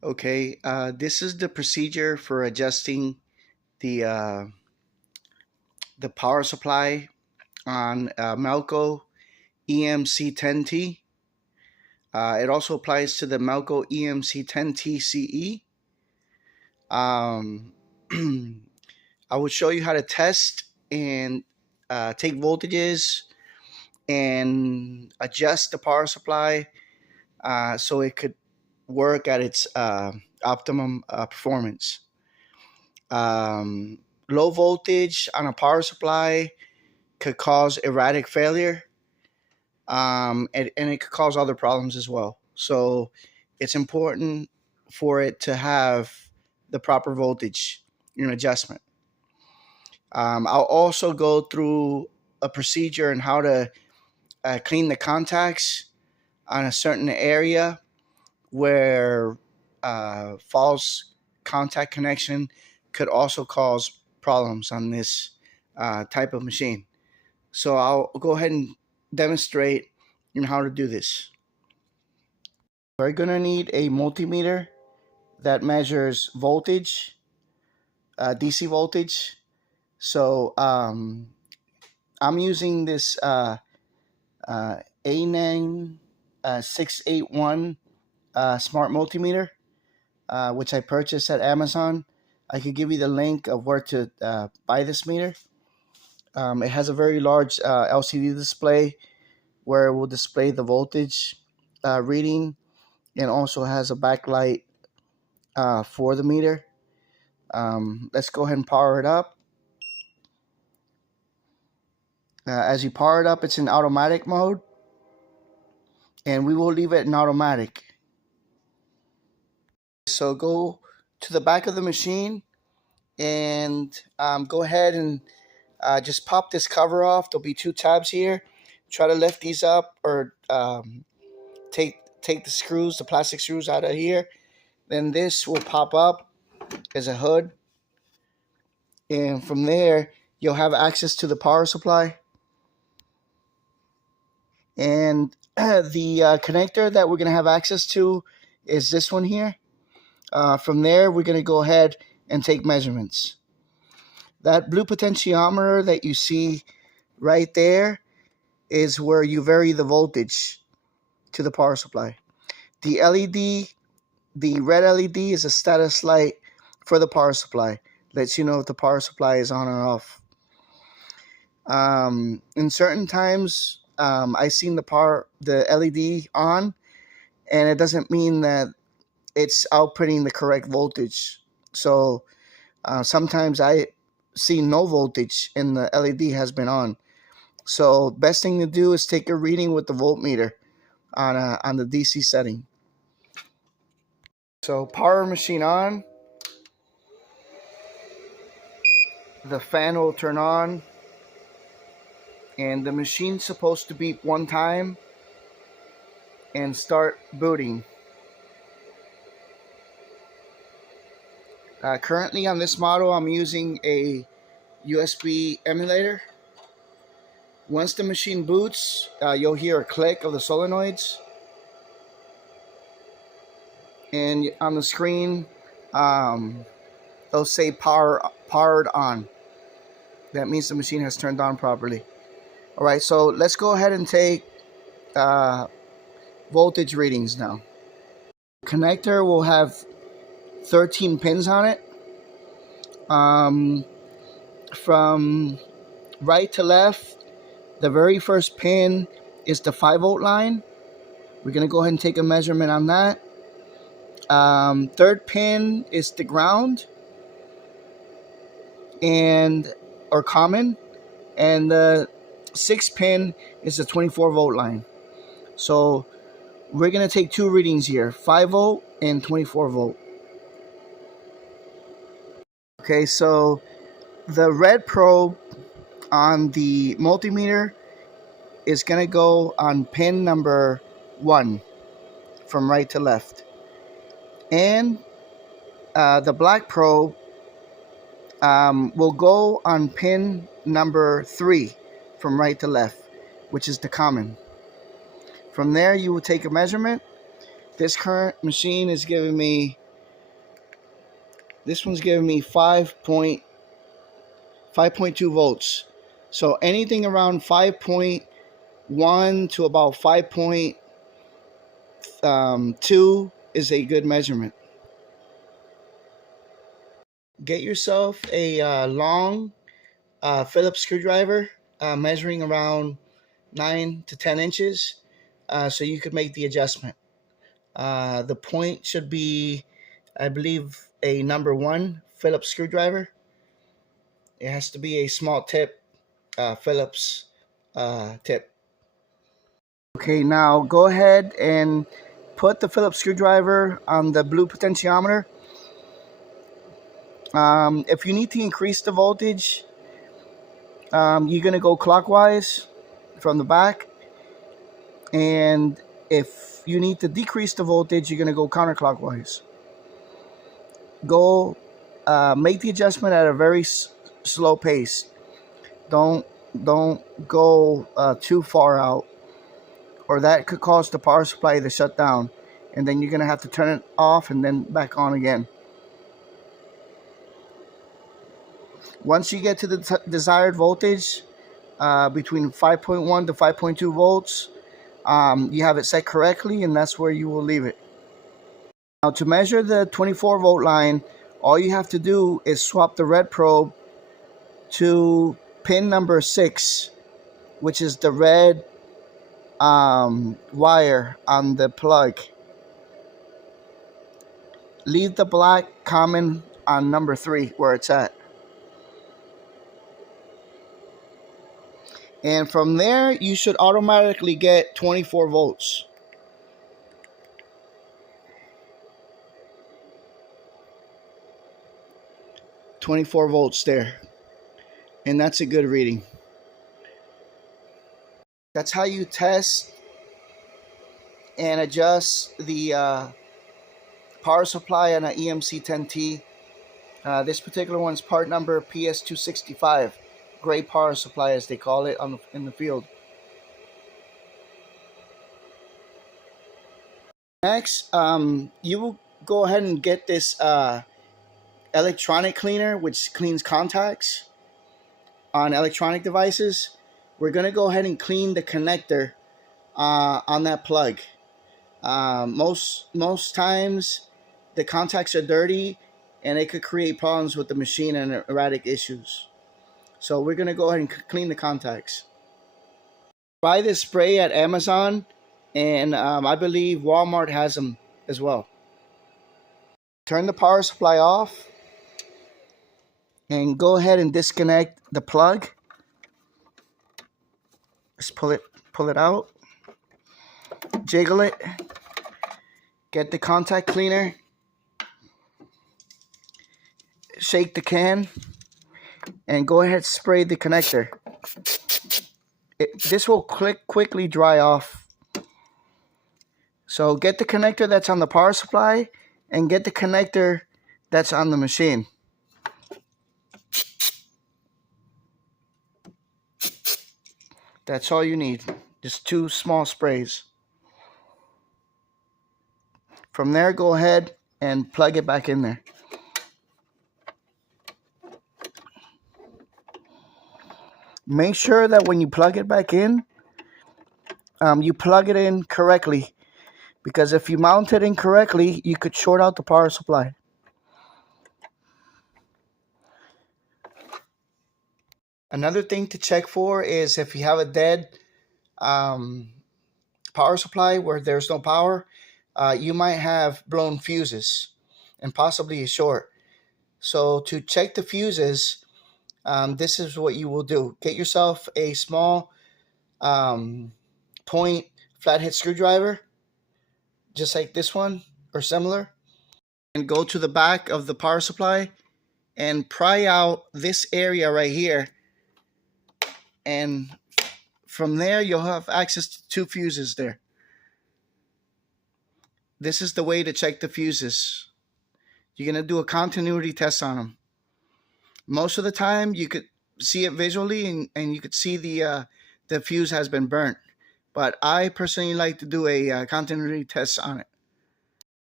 Okay, this is the procedure for adjusting the power supply on Melco EMC10T. It also applies to the Melco EMC10T CE. Um, I will show you how to test and take voltages and adjust the power supply so it could work at its optimum performance. Um, Low voltage on a power supply could cause erratic failure, and it could cause other problems as well. So it's important for it to have the proper voltage adjustment. I'll also go through a procedure on how to clean the contacts on a certain area where false contact connection could also cause problems on this type of machine. So I'll go ahead and demonstrate how to do this. We're going to need a multimeter that measures voltage, DC voltage. So I'm using this A9681 smart multimeter, which I purchased at Amazon. I could give you the link of where to buy this meter. It has a very large LCD display where it will display the voltage reading, and also has a backlight for the meter. Let's go ahead and power it up. As you power it up, it's in automatic mode, and we will leave it in automatic. So go to the back of the machine and go ahead and just pop this cover off. There'll be two tabs here. Try to lift these up, or take the screws, the plastic screws, out of here. Then this will pop up as a hood, and from there you'll have access to the power supply. And the connector that we're going to have access to is this one here. From there, we're going to go ahead and take measurements. That blue potentiometer that you see right there is where you vary the voltage to the power supply. The LED, the red LED, is a status light for the power supply. Lets you know if the power supply is on or off. In certain times, I've seen the LED on, and it doesn't mean that it's outputting the correct voltage. So sometimes I see no voltage and the LED has been on. So best thing to do is take a reading with the voltmeter on the DC setting. So power machine on. The fan will turn on, and the machine's supposed to beep one time and start booting. Currently on this model, I'm using a USB emulator. Once the machine boots, you'll hear a click of the solenoids, and on the screen it'll say powered on. That means the machine has turned on properly. Alright, so let's go ahead and take voltage readings now. The connector will have 13 pins on it. From right to left, the very first pin is the 5-volt line. We're going to go ahead and take a measurement on that. Third pin is the ground, or common, and the 6th pin is the 24-volt line. So we're going to take two readings here, 5-volt and 24-volt. Okay, so the red probe on the multimeter is going to go on pin number 1 from right to left. And the black probe will go on pin number 3 from right to left, which is the common. From there, you will take a measurement. This current machine is giving me This one's giving me 5.2 volts. So anything around 5.1 to about 5.2 is a good measurement. Get yourself a long Phillips screwdriver measuring around 9 to 10 inches so you could make the adjustment. The point should be, I believe, a number 1 Phillips screwdriver. It has to be a small tip Phillips tip. Okay, now go ahead and put the Phillips screwdriver on the blue potentiometer. If you need to increase the voltage, you're going to go clockwise from the back. And if you need to decrease the voltage, you're going to go counterclockwise. Go make the adjustment at a very slow pace. Don't go too far out, or that could cause the power supply to shut down, and then you're going to have to turn it off and then back on again. Once you get to the desired voltage, between 5.1 to 5.2 volts, you have it set correctly, and that's where you will leave it. Now, to measure the 24 volt line, all you have to do is swap the red probe to pin number 6, which is the red wire on the plug. Leave the black common on number 3 where it's at. And from there, you should automatically get 24 volts. .24 volts there. And that's a good reading. That's how you test and adjust the power supply on an EMC10T. This particular one's part number PS265. Gray power supply, as they call it in the field. Next, you will go ahead and get this electronic cleaner, which cleans contacts on electronic devices. We're going to go ahead and clean the connector on that plug. Most times the contacts are dirty and it could create problems with the machine and erratic issues. So we're going to go ahead and clean the contacts. Buy this spray at Amazon, and I believe Walmart has them as well. Turn the power supply off and go ahead and disconnect the plug. Just pull it out, jiggle it, get the contact cleaner, shake the can, and go ahead and spray the connector. This will quickly dry off. So get the connector that's on the power supply and get the connector that's on the machine. That's all you need. Just 2 small sprays. From there, go ahead and plug it back in there. Make sure that when you plug it back in, you plug it in correctly, because if you mount it incorrectly, you could short out the power supply. Another thing to check for is if you have a dead power supply where there's no power, you might have blown fuses and possibly a short. So to check the fuses, this is what you will do. Get yourself a small point flathead screwdriver, just like this one or similar, and go to the back of the power supply and pry out this area right here. And from there, you'll have access to 2 fuses there. This is the way to check the fuses. You're going to do a continuity test on them. Most of the time, you could see it visually, and you could see the fuse has been burnt. But I personally like to do a continuity test on it.